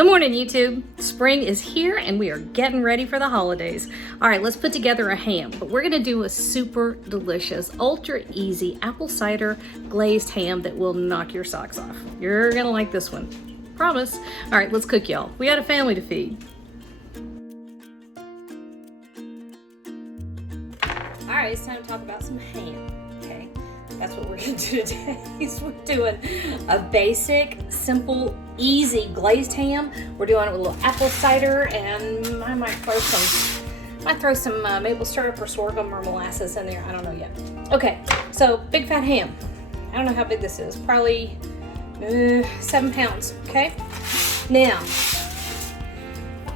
Good morning, YouTube. Spring is here and we are getting ready for the holidays. All right, let's put together a ham, but we're gonna do a super delicious, ultra easy apple cider glazed ham that will knock your socks off. You're gonna like this one, promise. All right, let's cook, y'all. We got a family to feed. All right, it's time to talk about some ham, okay? That's what we're gonna do today. So we're doing a basic, simple, easy glazed ham. We're doing it with a little apple cider, and I might throw some maple syrup or sorghum or molasses in there. I don't know yet. Okay, so big fat ham. I don't know how big this is. Probably 7 pounds. Okay. Now,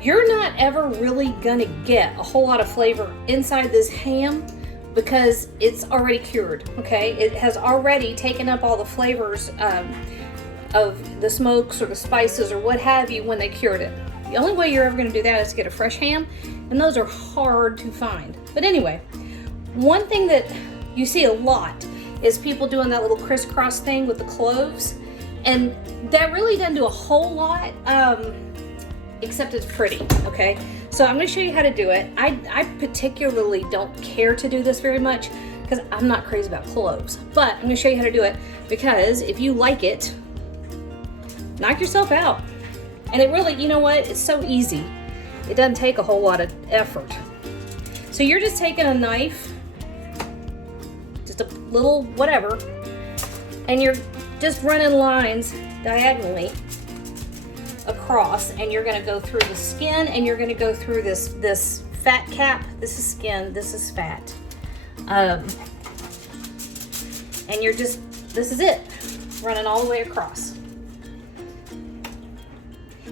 you're not ever really gonna get a whole lot of flavor inside this ham because it's already cured, okay? It has already taken up all the flavors of the smokes or the spices or what have you when they cured it. The only way you're ever gonna do that is to get a fresh ham, and those are hard to find. But anyway, one thing that you see a lot is people doing that little crisscross thing with the cloves, and that really doesn't do a whole lot, except it's pretty, okay? So I'm gonna show you how to do it. I particularly don't care to do this very much because I'm not crazy about cloves, but I'm gonna show you how to do it because if you like it, knock yourself out. And it really, you know what? It's so easy. It doesn't take a whole lot of effort. So you're just taking a knife, just a little whatever, and you're just running lines diagonally across, and you're going to go through the skin, and you're going to go through this fat cap. This is skin, this is fat, and you're just, this is it, running all the way across.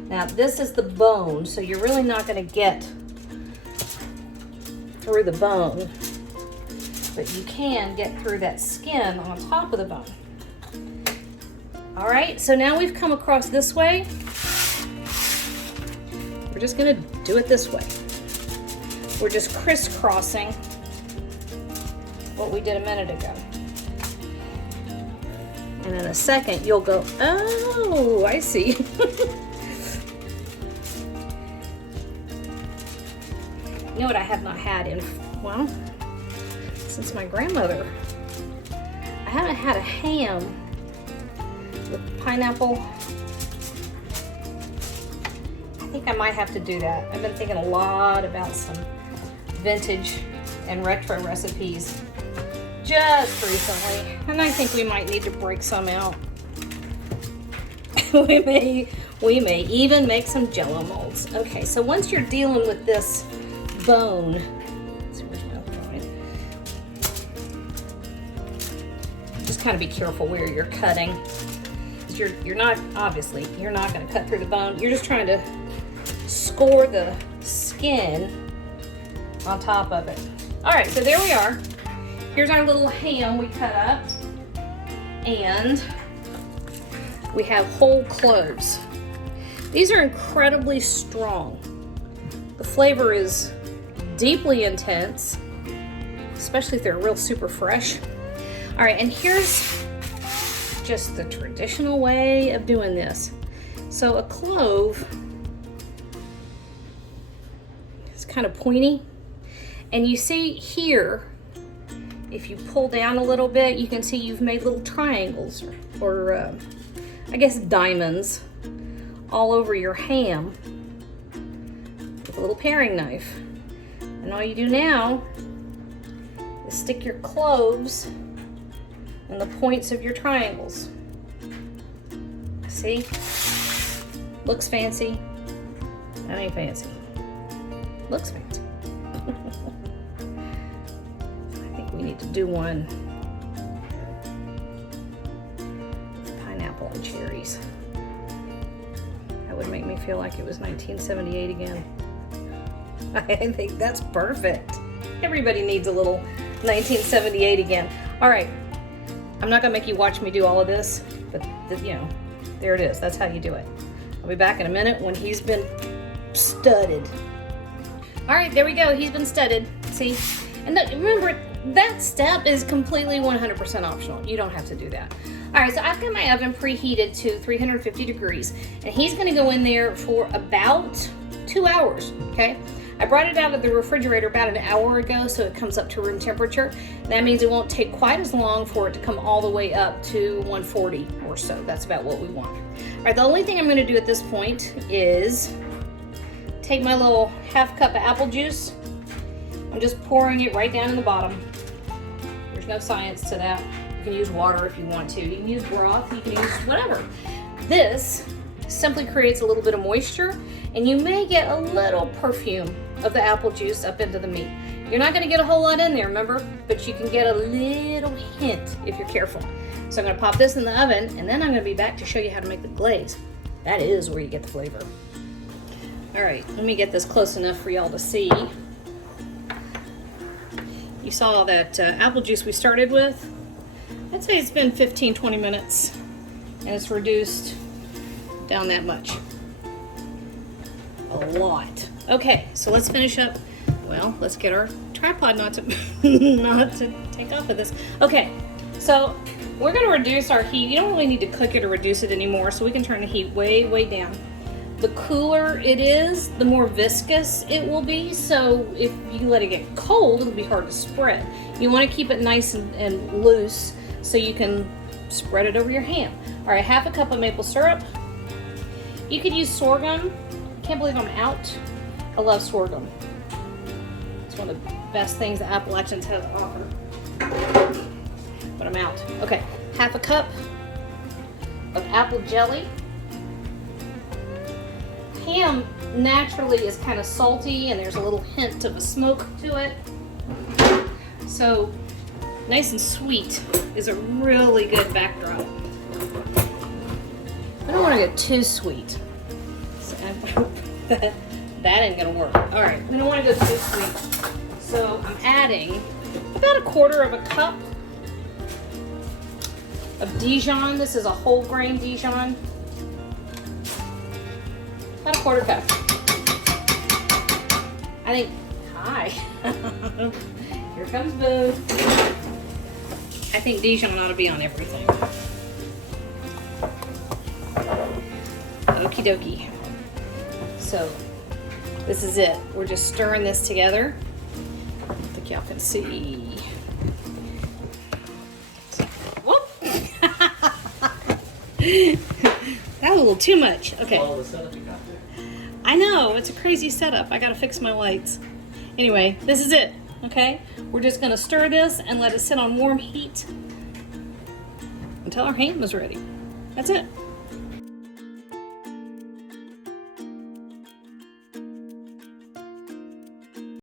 Now this is the bone, so you're really not going to get through the bone, but you can get through that skin on top of the bone. All right, so now we've come across this way. We're just gonna do it this way. We're just crisscrossing what we did a minute ago. And in a second, you'll go, oh, I see. You know what I have not had in, well, since my grandmother. I haven't had a ham with pineapple. I think I might have to do that. I've been thinking a lot about some vintage and retro recipes just recently, and I think we might need to break some out. we may even make some Jello molds. Okay, so once you're dealing with this bone, let's see, where's my bone? Just kind of be careful where you're cutting. You're not, obviously, you're not going to cut through the bone. You're just trying to score the skin on top of it. All right, so there we are. Here's our little ham we cut up, and we have whole cloves. These are incredibly strong. The flavor is deeply intense, especially if they're real super fresh. All right, and here's just the traditional way of doing this. So a clove is kind of pointy, and you see here, if you pull down a little bit, you can see you've made little triangles or I guess diamonds all over your ham with a little paring knife. And all you do now is stick your cloves in the points of your triangles. See? Looks fancy. That ain't fancy. Looks fancy. I think we need to do one with pineapple and cherries. That would make me feel like it was 1978 again. I think that's perfect. Everybody needs a little 1978 again. All right. I'm not gonna make you watch me do all of this, but you know, there it is. That's how you do it. I'll be back in a minute when he's been studded. All right, there we go. He's been studded. See? And remember, that step is completely 100% optional. You don't have to do that. All right, so I've got my oven preheated to 350 degrees, and he's gonna go in there for about 2 hours, okay? I brought it out of the refrigerator about an hour ago, so it comes up to room temperature. That means it won't take quite as long for it to come all the way up to 140 or so. That's about what we want. All right, the only thing I'm gonna do at this point is take my little half cup of apple juice. I'm just pouring it right down in the bottom. There's no science to that. You can use water if you want to. You can use broth, you can use whatever. This simply creates a little bit of moisture, and you may get a little perfume of the apple juice up into the meat. You're not gonna get a whole lot in there, remember? But you can get a little hint if you're careful. So I'm gonna pop this in the oven, and then I'm gonna be back to show you how to make the glaze. That is where you get the flavor. All right, let me get this close enough for y'all to see. You saw that apple juice we started with. I'd say it's been 15-20 minutes, and it's reduced down that much. A lot. Okay, so let's finish up. Well, let's get our tripod not to not to take off of this. Okay, so we're gonna reduce our heat. You don't really need to cook it or reduce it anymore, so we can turn the heat way, way down. The cooler it is, the more viscous it will be, so if you let it get cold, it'll be hard to spread. You wanna keep it nice and loose so you can spread it over your ham. All right, half a cup of maple syrup. You could use sorghum. Can't believe I'm out. I love sorghum. It's one of the best things the Appalachians have to offer. But I'm out. Okay, half a cup of apple jelly. Ham naturally is kind of salty, and there's a little hint of a smoke to it. So nice and sweet is a really good backdrop. I don't want to get too sweet. So that ain't gonna work. All right, we don't want to go too sweet. So I'm adding about a quarter of a cup of Dijon. This is a whole grain Dijon. About a quarter cup. I think, hi. Here comes Boo. I think Dijon ought to be on everything. Okie dokie. So, this is it. We're just stirring this together. I think y'all can see. Whoop! That was a little too much. Okay. I know, it's a crazy setup. I gotta fix my lights. Anyway, this is it, okay? We're just gonna stir this and let it sit on warm heat until our ham is ready. That's it.